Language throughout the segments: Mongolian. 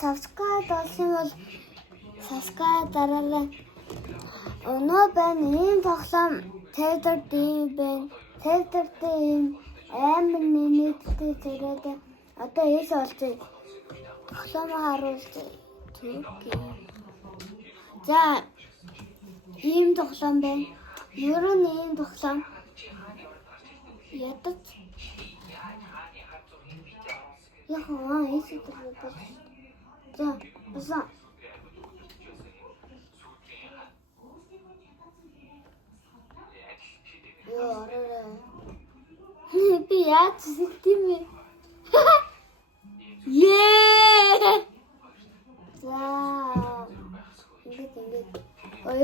subscribe болсон бол subscribe дараарай. Өнөө байна ийм тоглоом Tether байна. Tether ийм амар нэмэгдтэй зэрэг одоо эс олзээ. Тоглоомоо харуулъя. За ийм тоглоом байна. Ер нь ийм тоглоом ядаж яхаа эс гэдэг. За басан би яаж зэгдэм бэ? Ее! За. Ингээд. Ой.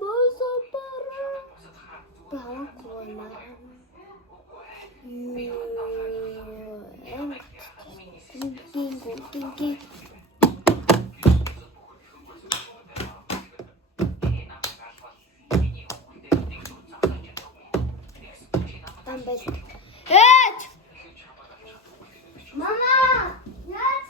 Босопара. Баакуна. Тинг. Мама! Yes!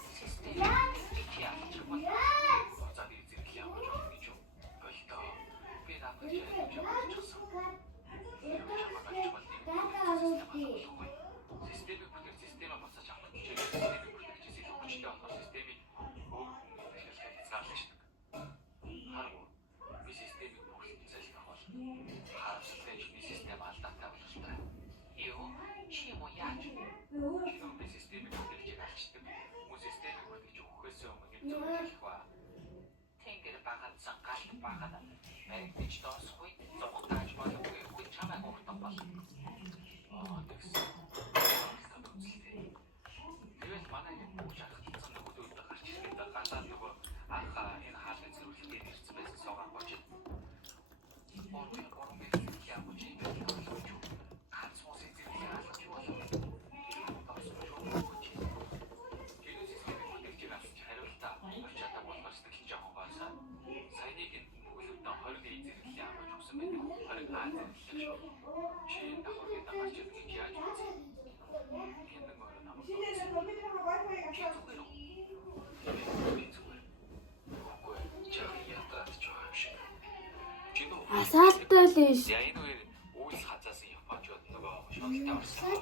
Асаалтай л ийш. Энэ үеэр үйлс хазаасан Япончууд нөгөө шоолтой орсон.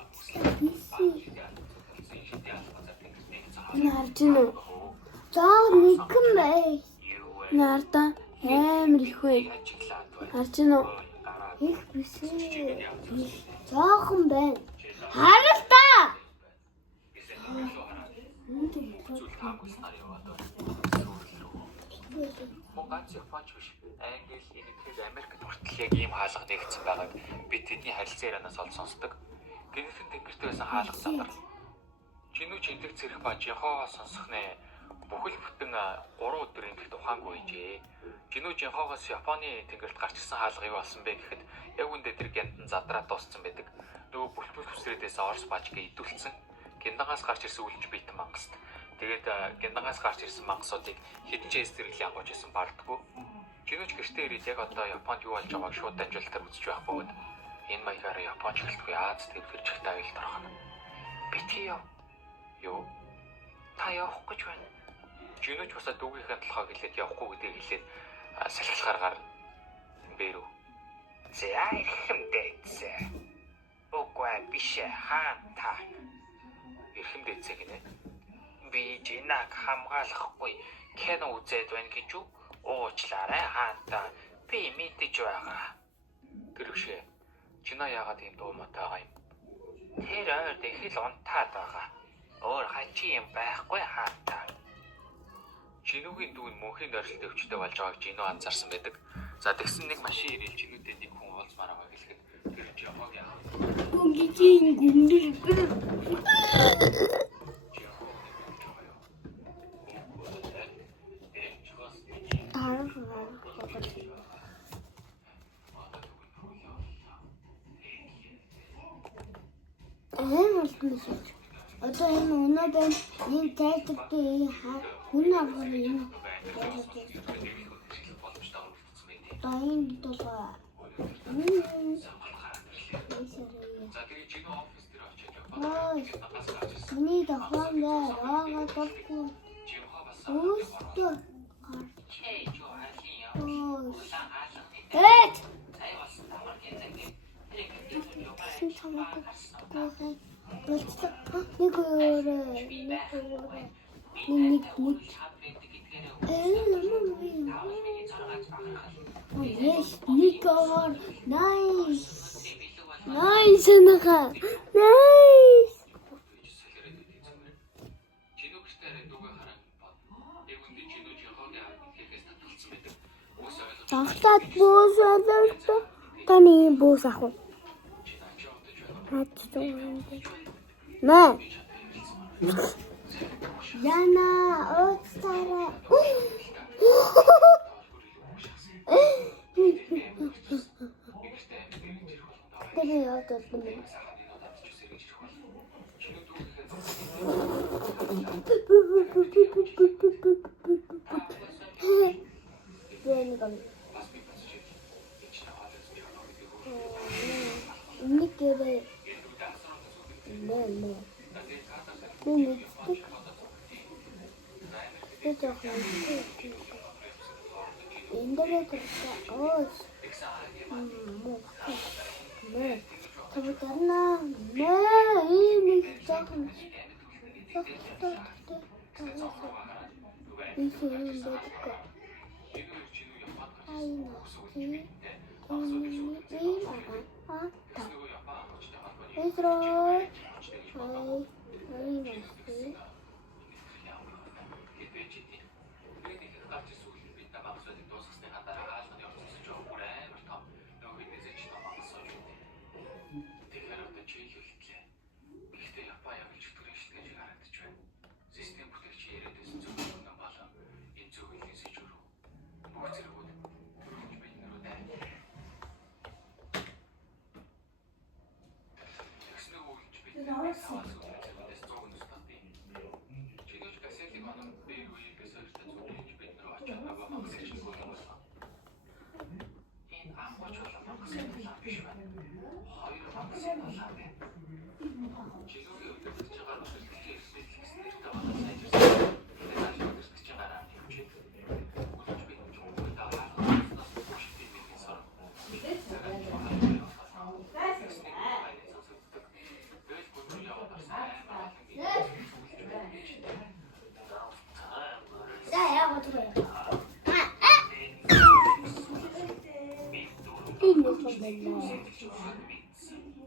Энэ харж гинэ үү? Заа нэгэн бай. Нарда амар их вэ. Харж гинэ үү? Их биш. Заахан байна. Харал та. Ганц Японч биш. Англи, Энэтхэг, Америкт хүртэл яг ийм хаалга нэгдсэн байгааг бид тэдний харилцаа ярианаас олж сонсдог. Гэнэтхэн тэнгэрт байсан хаалга задар. Чинүү чиндэг цэрэг ба жинхоо сонсох нэ бүхэл бүтэн 3 өдөр ингэх тухаангүй байжээ. Чинүү жинхоогоос Японы тэнгэрт гарч ирсэн хаалга юу болсон бэ гэхэд яг үндэ тэр гянтан задраа дууссан байдаг. Нөгөө бүлтгэл хүсрээдээс Орос баажиг идүүлсэн. Гяндангаас гарч ирсэн үлж биетэн мангаст. Тэгээд гяндангаас гарч ирсэн мангасуудыг хэдэн ч эсрэглийн ангууж исэн бардггүй. Чинүүч гэртээ ирээд яг одоо Японд юу болж байгааг шууд дамжуулалтаар үзэж байх бөгөөд энэ маягаараа Японч гэлтгүй Аз төвлөрч ихтэй аюулт орох нь. Битгий яв. Юу? Та явах гэж байна. Чинүүч босоо дүүгийнхээ толгойг хэлээд явахгүй гэдгийг хэлээд салхилахаар гарна. Бэрүү. За ихэмдээцээ. Үгүй биш хаан та. Ихэмдээцээ гинэ. Би жинаг хамгаалахгүй кино үзээд байна гэж үг уучлаарай хаантаа би мэдэж байгаа. Гэрвшээ чинаа яагаад ийм дуу муутай байгаа юм? Тэр ойрд их л унтаад байгаа. Өөр хачи юм байхгүй хаантаа. Чинүүгийн дүү нь мөнхийн дөрөлт өвчтэй болж байгааг Жинүү анзаарсан байдаг. За тэгсэн нэг машин ирэл Чинүүтэй нэг хүн уулзмаар байгаа хэлэхэд тэр Жинүүг яах вэ? Одоо энэ өнөө байна. Энэ тайлбартай хүн авах юм. Даин дулаа. За тэгээ Жинүү офис дээр очиж миний дахиад яагаад толгүй өөртөө Эт! Yes, Nico, nice, nice, Naka, nice. Ахлаад бөөс байлаа. Таны бөөс ах уу? Мэ. Яна оцтара. Тэр яа гэдэг юм. Никеве. Не. Это хорошо. Индивидуально. Ось. Не. Тогтарна. Не. Ийм жоохон.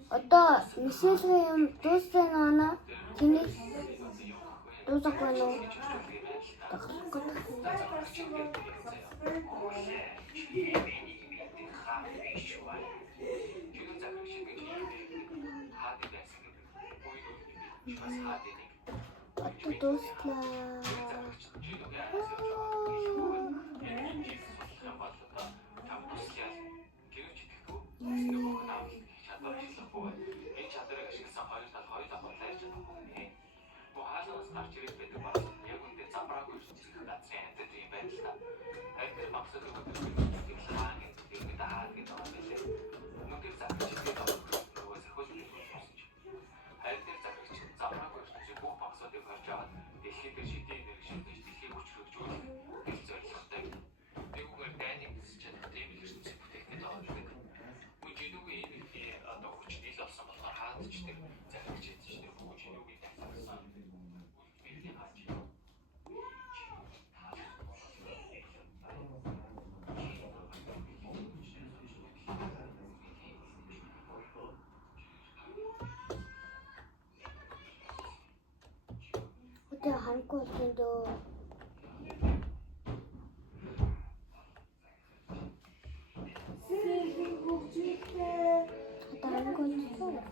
Одоо Мишелийн юм дууссан оноо тэнийг дуусахгүй нөө. Одоо дуслаа. 어때 한국 분도 다른 건 있어?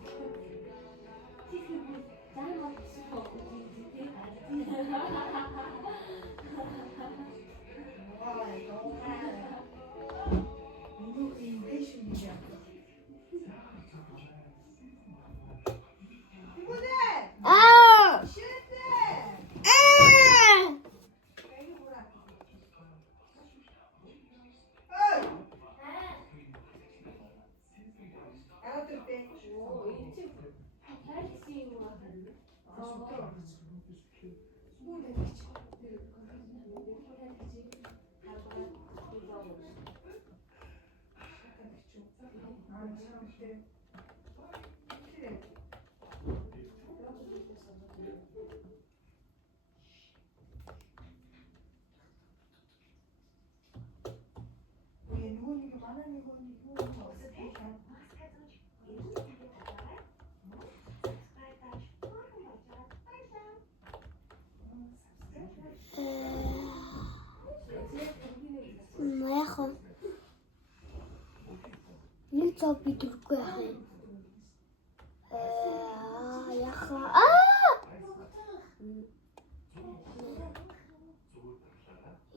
Яахан. Нэг цог би төрөхгүй яах юм. Яахан.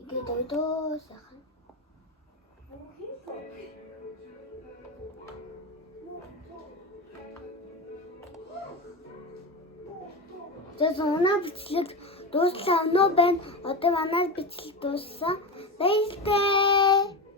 Игээд ойдоо сайхан. Тэсэн унаа бичлэг дуслаа өнөө байна. Одоо манай бичлэг дууссан. Баярлалаа.